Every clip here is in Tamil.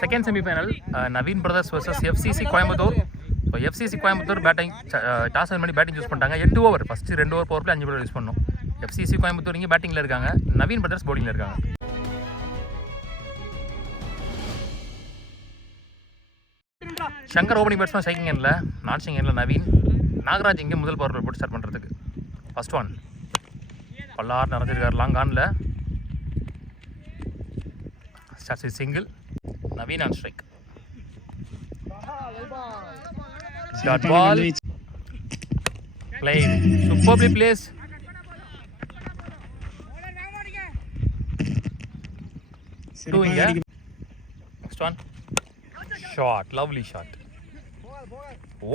Second semi-final Naveen brothers vs FCC Coimbatore. So FCC Coimbatore batting toss win பண்ணி பேட்டிங் யூஸ் பண்ணிட்டாங்க. 8 over first 2 over power play 5 பால் யூஸ் பண்ணணும். எஃப்சிசி கோயம்புத்தூர் இங்கே பேட்டிங்கில் இருக்காங்க, நவீன் பிரதர்ஸ் பவுலிங்கில் இருக்காங்க. சங்கர் ஓப்பனிங் பேட்ஸ்மேன் ஸ்ட்ரைக்கிங் எண்ணில், நான் ஸ்ட்ரைக்கிங் எண்ணில் நவீன். நாகராஜ் இங்கே முதல் பவர் பிளே போட்டு ஸ்டார்ட் பண்ணுறதுக்கு. ஃபர்ஸ்ட் ஒன் பல்லார் நடந்திருக்கார் லாங் ஆனில். Starts with single. Naveen on strike. Dot ball played superbly placed. Doing it. Next one. Shot, lovely shot.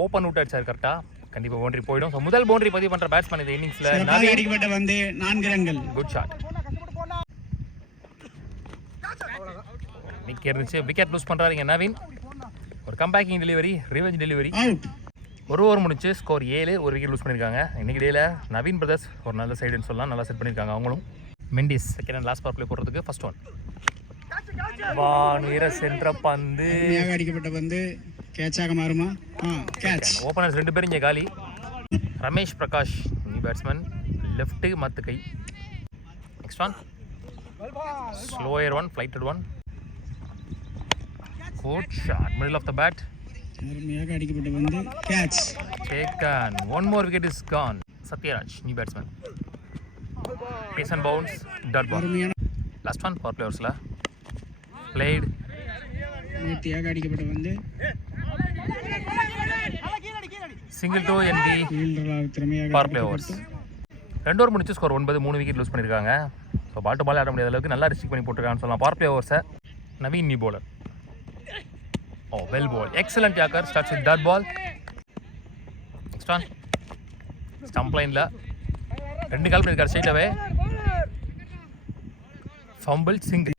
Open out ஆயிடுச்சார் கரெக்டா. கண்டிப்பா பவுண்டரி போய்டும். ஸோ முதல் பவுண்டரி பதிவு பண்ற பேட்ஸ்மேன் இந்த இன்னிங்ஸ்ல அடிக்கப்பட்ட வந்து 4 ரன்கள். Good shot. விக்கெட் இருந்துச்சு, விக்கெட் லூஸ் பண்றாருங்க நவீன். ஒரு கம்பேக்கிங் டெலிவரி, ரிவெஞ்ச் டெலிவரி. ஒரு ஓவர் முடிச்சு ஸ்கோர் 7, ஒரு விக்கெட் லூஸ் பண்ணியிருக்காங்க. இன்னைக்கு டேல நவீன் பிரதர்ஸ் ஒரு நல்ல சைடுன்னு சொல்லலாம், நல்லா செட் பண்ணியிருக்காங்க அவங்களும். Mendis second and last power play போடுறதுக்கு. ஃபர்ஸ்ட் ஒன் வானுயர சென்ற பந்து அடிக்கப்பட்ட பந்து கேட்சாக மாறுமா? கேட்ச். ஓபனர்ஸ் 2 பேரும் இங்கே காலி. Ramesh Prakash new batsman, left மத்து கை. Next one slower one, flighted one. Good shot, middle of the bat. அருமையாக அடிக்கப்பட்ட பந்து catch. Taken. One more wicket is gone. Sathyaraj new batsman, pace and bounce, dot ball. Last one power பிளேயர்ஸ்ல played. நேர்த்தியாக அடிக்கப்பட்ட பந்து single to end the power play overs. 2 over முடிச்சு ஸ்கோர் 9, 3 விக்கெட் லூஸ் பண்ணியிருக்காங்க. ஸோ பால் டு பால் ஆட முடியாத அளவுக்கு நல்லா ரிஸ்ட்ரிக்ட் பண்ணி போட்டிருக்காங்கன்னு சொல்லலாம் பவர் பிளே ஓவர்ஸை. Naveen new bowler. Oh, well ball. Excellent yacker. Starts with that ball. Next one. Stump line la. 2 கால் பண்ணிருக்கார் straight away. Fumble single.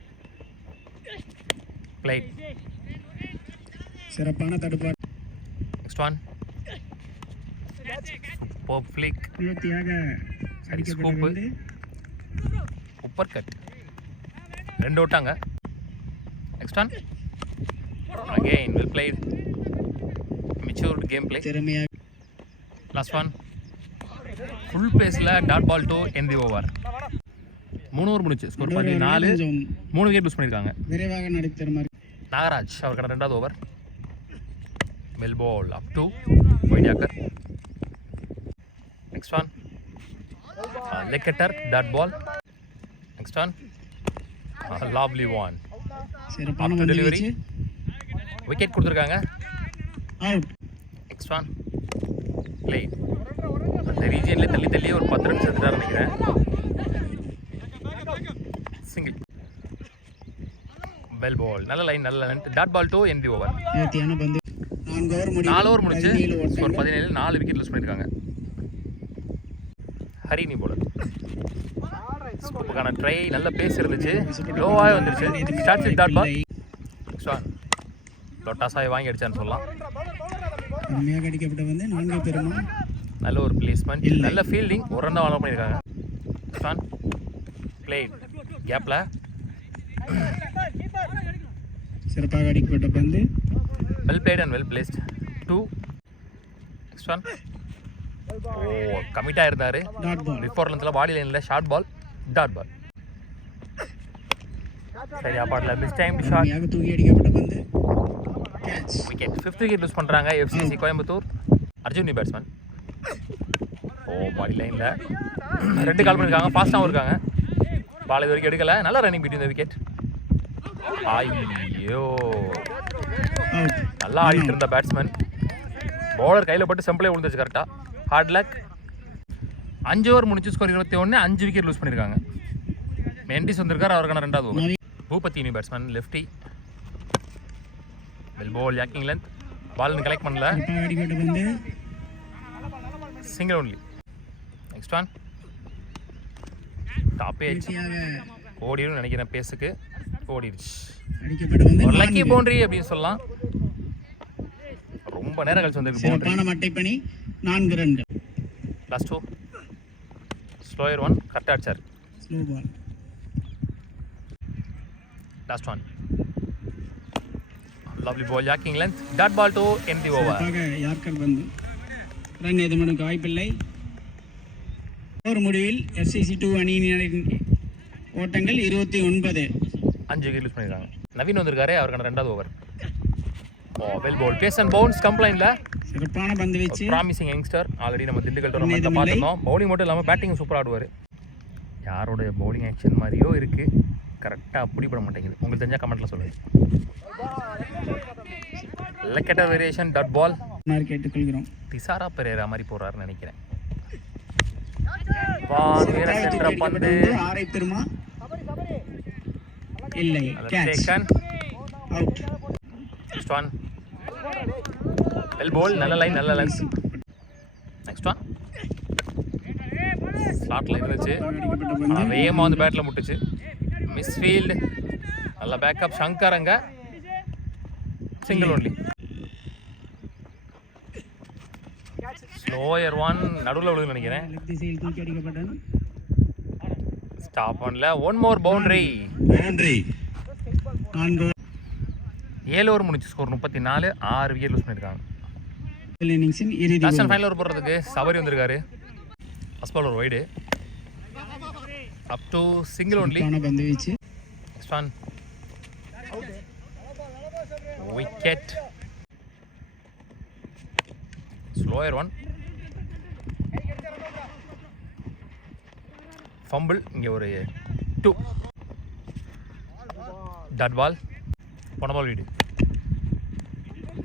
Played. சிறப்பான தடுப்பு. Next one. Superb flick. நேர்த்தியாக அடிக்கப்பட்ட பந்து upper cut. 2 ஓட்டாங்க. Next one. Again, well played. Matured gameplay. Last one. Full pace la dot ball to end the over. 3 over முடிச்சு ஸ்கோர் 14, 3 விக்கெட் லூஸ் பண்ணிருக்காங்க. விரைவாக நடித்தற மாதிரி நாகராஜ் அவர்கட 2வது over. Well ball up to white yorker. Next one leg cutter dot ball. Next one lovely one. சிறப்பான டெலிவரி. விக்கெட் கொடுத்துருக்காங்க. அவுட். Next one play. அந்த ரீஜியன்லேயே தள்ளி ஒரு 10 ரன் சேர்த்துட்டாரு நினைக்கிறேன். சிங்கிள். வெல் பால், நல்ல லைன், நல்ல length. Dot ball to end the over. 4 over முடிச்சு ஸ்கோர் 17, 4 விக்கெட் லூஸ் பண்ணியிருக்காங்க. ஹரினி பவுலர். ஸ்கூப்புக்கான ட்ரை, நல்ல பேஸ் இருந்துச்சு, லோவாக வந்துருச்சு. Starts with dot ball. Next one லொட்டாசாய் வாங்கி அடிச்சான்னு சொல்லலாம். அடிக்கப்பட்ட வந்து 4 பெருமா. நல்ல ஒரு பிளேஸ்மெண்ட், நல்ல ஃபீல்டிங், ஒரு ரன் தான் வாங்க பண்ணியிருக்காங்க. ஸ்டான் பிளேட் கேப்ல சிறப்பாக அடிக்கப்பட்ட பந்து well played and well placed. 2. Next one கமிட்டாக இருந்தார். பிஃபோர் லென்த்தில் பாடி லைனில் ஷார்ட் பால், டாட் பால். சரியா பாடல, மிஸ் டைம் ஷாட். தூக்கி அடிக்கப்பட்ட பந்து catch. Wicket. 5th wicket lose பண்ணுறாங்க FCC Coimbatore. Arjun new batsman. Body லைனில் 2 கால் பண்ணியிருக்காங்க, ஃபாஸ்ட்டாகவும் இருக்காங்க. பால் இது வரைக்கும் எடுக்கலை, நல்லா ரன்னிங் பிட்வீன் த விக்கெட். ஐயோ, நல்லா ஆடிட்டு இருந்த பேட்ஸ்மேன் பவுலர் கையில் பட்டு செம்பிளே விழுந்துச்சு கரெக்டாக. Hard luck. 5 ஓவர் முடிச்சு ஸ்கோர் 21, 5 விக்கெட் லூஸ் பண்ணியிருக்காங்க. மெண்டிஸ் வந்திருக்காரு, அவருக்கான 2வது over. Boopathi new batsman, lefty. Well ball, yorking length. Ball collect பண்ணல, single only. Next one top edge. ஓடிடும் நினைக்கிறேன், பேஸுக்கு ஓடிடுச்சு. ஒரு லக்கி பவுண்டரி அப்படின்னு சொல்லலாம். ரொம்ப நேரம் கழிச்சு வந்திருக்கு மட்டைப்பணி. 4 ரன்கள். லாஸ்ட் 2 ஸ்லோயர் ஒன் கரெக்டாக அடிச்சார். Slow ball. Last one lovely ball yorking length dot ball to end the over. சிறப்பாக யார்க்கர் பந்து ரன் எதுமனுக்கு வாய்ப்பில்லை. ஒரு முடிவில் FCC 2 அணியினரின் ஓட்டங்கள் 29. 5 விக்கெட் லூஸ் பண்ணிருக்காங்க. நவீன் வந்திருக்காரு, அவருக்கான 2வது over. Well ball pace and bounce கம்ப்ளைண்ட்ல சிறப்பான பந்து வச்சு ப்ராமிசிங் யங்ஸ்டர். ஆல்ரெடி நம்ம திண்டுக்கல் டோர்னமெண்ட்ல பார்த்தோம். பவுலிங் மட்டும் இல்லாமல் பேட்டிங் சூப்பராக ஆடுவார். யாரோட பவுலிங் ஆக்ஷன் மாதிரியோ இருக்கு, கரெக்டாக பிடிபட மாட்டேங்குது. உங்களுக்கு தெரிஞ்ச கமெண்ட்ல சொல்லுங்க. லெக்கெட்டர் வேரியேஷன் டாட் பால் கேட்டுக்கொள்கிறோம். திசாரா பெரேரா மாதிரி போறாருன்னு நினைக்கிறேன். பந்து ஆரை பெருமா இல்லை, catch out. Next one well ball, நல்ல லைன், நல்ல லென்ஸ். நெக்ஸ்ட் ஒன் ஸ்லாட்ல இருந்துச்சு, ஆனால் வேகமாக வந்து பேட்டில் முட்டுச்சு. மிஸ்ஃபீல்டு, நல்ல பேக்கப். ஷங்கர் அங்க சிங்கிள் ஒன்லி. ஸ்லோயர் ஒன் நடுவில் விழுதுன்னு நினைக்கிறேன். திசையில் தூக்கி அடிக்கப்பட்டது. ஸ்டாப் பண்ணல. One more boundary. 7 ஓவர் முடிச்சு ஸ்கோர் 34. 6 விக்கெட் லூஸ் பண்ணியிருக்காங்க. இன்னிங்ஸின் இறுதி நேஷனல் ஃபைனல் ஓவர் போடுறதுக்கு சபரி வந்திருக்காரு. ஃபர்ஸ்ட் பால் ஒரு wide up to single only. பந்து வீச்சு next one wicket. Slower one fumble. இங்கே ஒரு 2 டாட் பால். போன பால் வீடு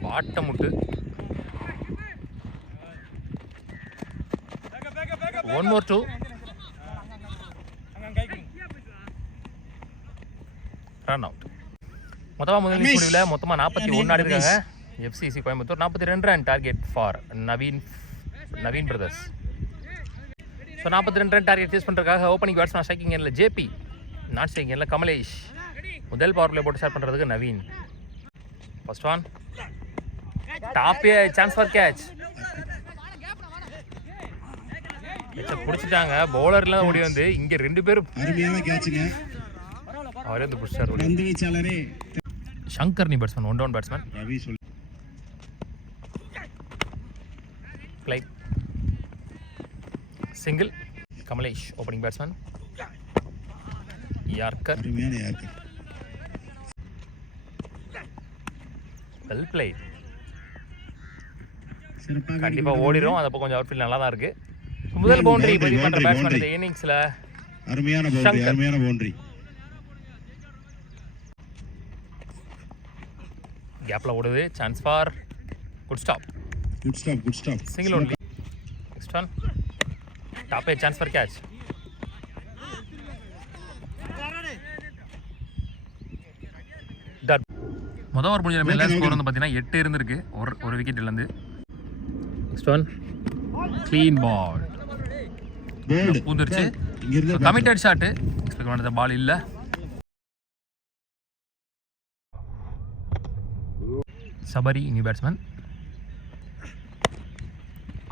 வாட்ட முட்டு. One more 2 run out. மொத்தமாக முதல் முடிவில் மொத்தமாக 41 ஆடி இருக்காங்க. FCC Coimbatore 42 run target for Naveen brothers. So 42 run target face பண்ணுறதுக்காக ஓப்பனிங் பேட்ஸ்மேன் ஸ்ட்ரைக்கிங் எண்ணில் JP, நான் ஸ்ட்ரைக்கிங் எண்ணில் கமலேஷ். முதல் பவர் பிளே போட்டு ஸ்டார்ட் பண்ணுறதுக்கு Naveen. First one top chance for catch. பிடிச்சிட்டாங்க. பவுலர்ல ஓடி வந்து இங்கே 2 பேரும் அருமையான கேட்சுங்க. அவரே வந்து பிடிச்சார். பந்து வீச்சாளரே ஷங்கர் நீ பேட்ஸ்மேன், 1 டவுன் பேட்ஸ்மேன். ரவி சொல் play single. Kamalesh opening batsman. Yorker அருமையான யார்கர். Well play. சிறப்பாக கண்டிப்பாக ஓடிடும். அந்த கொஞ்சம் அவுட்ஃபீல்ட் நல்லா தான் இருக்கு. முதல் பவுண்டரி பதிவு பண்ற பேட்ஸ்மேன் இந்த இன்னிங்ஸ்ல. அருமையான பவுண்டரி, அருமையான பவுண்டரி. கேப்ல ஓடுது. Chance for good stop. Good stop. Single only. Next one top chance for catch. டட். முதல் ஓவர் முடிஞ்ச மேல ஸ்கோர் வந்து பார்த்தீங்கன்னா 8 இருந்திருக்கு. ஒரு விக்கெட் இழந்து. Next one clean ball. பூந்துருச்சு. Committed shot. எக்ஸ்பெக்ட் பண்ணத பால் இல்ல. Sabari new batsman.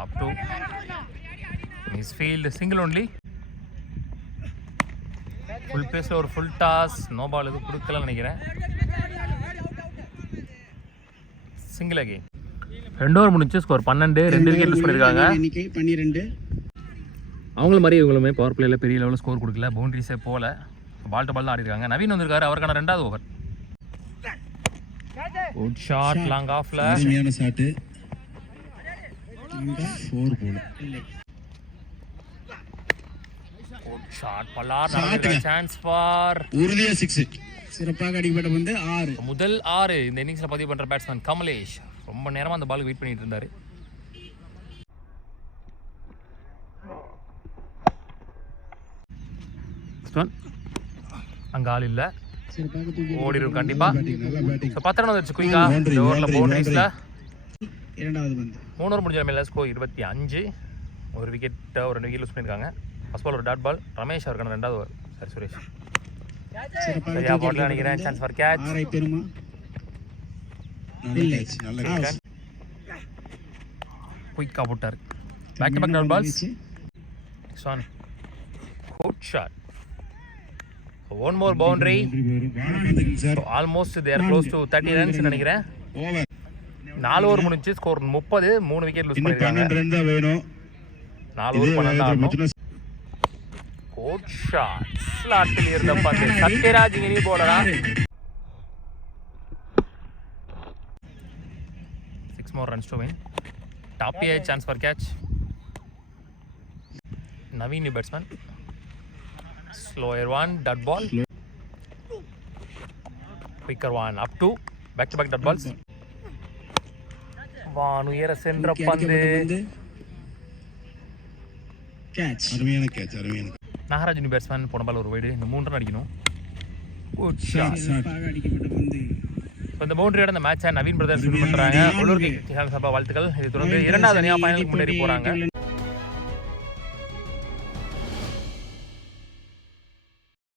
Up to misfield. Single only. Full பேஸ்ல ஒரு ஃபுல் டாஸ். நோ பால் எதுவும் கொடுக்கலன்னு நினைக்கிறேன். Single again. 2 ஓவர் முடிச்சு ஸ்கோர் 12. 2 விக்கெட் லூஸ் பண்ணிருக்காங்க. 12. அவங்கள மாதிரி இவங்களுமே பவர் பிளேயில் பெரிய லெவலில் ஸ்கோர் கொடுக்கல. பவுண்டரிஸே போல. பால் டு பால் தான் ஆடிருக்காங்க. நவீன் வந்திருக்காரு, அவருக்கான 2வது ஓவர். குட் ஷாட் லாங் ஆஃப்ல. அருமையான ஷாட். 4 போல. குட் ஷாட் பல்லார். நல்ல சான்ஸ் ஃபார் உறுதியா 6. சிறப்பாக அடிக்கப்பட்ட பந்து 6. முதல் 6 இந்த இன்னிங்ஸ்ல பதிவு பண்ற பேட்ஸ்மேன் கமலேஷ். ரொம்ப நேரமா அந்த பாலுக்கு வெயிட் பண்ணிட்டு இருந்தாரு. அங்க ஆள் இல்ல. ஓடிரும் கண்டிப்பா. சோ 10 ரன் வந்துச்சு குயிக்கா. இந்த ஓவர்ல பவுண்டரிஸ்ல 2வது பந்து. 3 ஓவர் முடிஞ்ச மேல ஸ்கோர் 25. ஒரு விக்கெட், ஒரு 2 விக்கெட் லூஸ் பண்ணிருக்காங்க. ஃபர்ஸ்ட் பால் ஒரு டாட் பால். ரமேஷ் அவருக்கான 2வது ஓவர். சரி சுரேஷ் சரியா பால்ல நினைக்கிறேன். Chance for catch. ஆரை பெருமா. நல்ல கேட்ச். நல்ல கேட்ச். குயிக்கா போட்டார். Back to back dot balls. Next one good shot. One more boundary. So almost they are close to 30 runs நினைக்கிறேன். ஓவர் 4 ஓவர் முடிஞ்சு ஸ்கோர் 30, 3 விக்கெட் லூஸ் இன்னும் பண்ணிருக்காங்க. 12 ரன் தான் வேணும் 4 ஓவர் 12 ஆடணும். கோட் ஷாட் ஸ்லாட்டில் இருந்த பந்து Sathyaraj mini போலரா 6 more runs to win. Top PI chance for catch. Naveen new batsman. Slower one, dot ball. Quicker one, up to back to back dot balls. வானுயர சென்ற பந்து கேட்ச். அருமையான கேட்ச், அருமையான. நாகராஜ் நியூ பேட்ஸ்மேன் போன பால் ஒரு வைடு, இந்த 3 ரன் அடிக்கணும். Good shot. சிறப்பாக அடிக்கப்பட்ட பந்து. இந்த பவுண்டரியோட இந்த மேட்சை நவீன் பிரதர்ஸ் வின் பண்றாங்க. உள்ளூர் கிரிக்கெட் சபா வாழ்த்துக்கள். இது தொடர்ந்து இரண்டாவது அணியா ஃபைனலுக்கு முன்னேறி போறாங்க.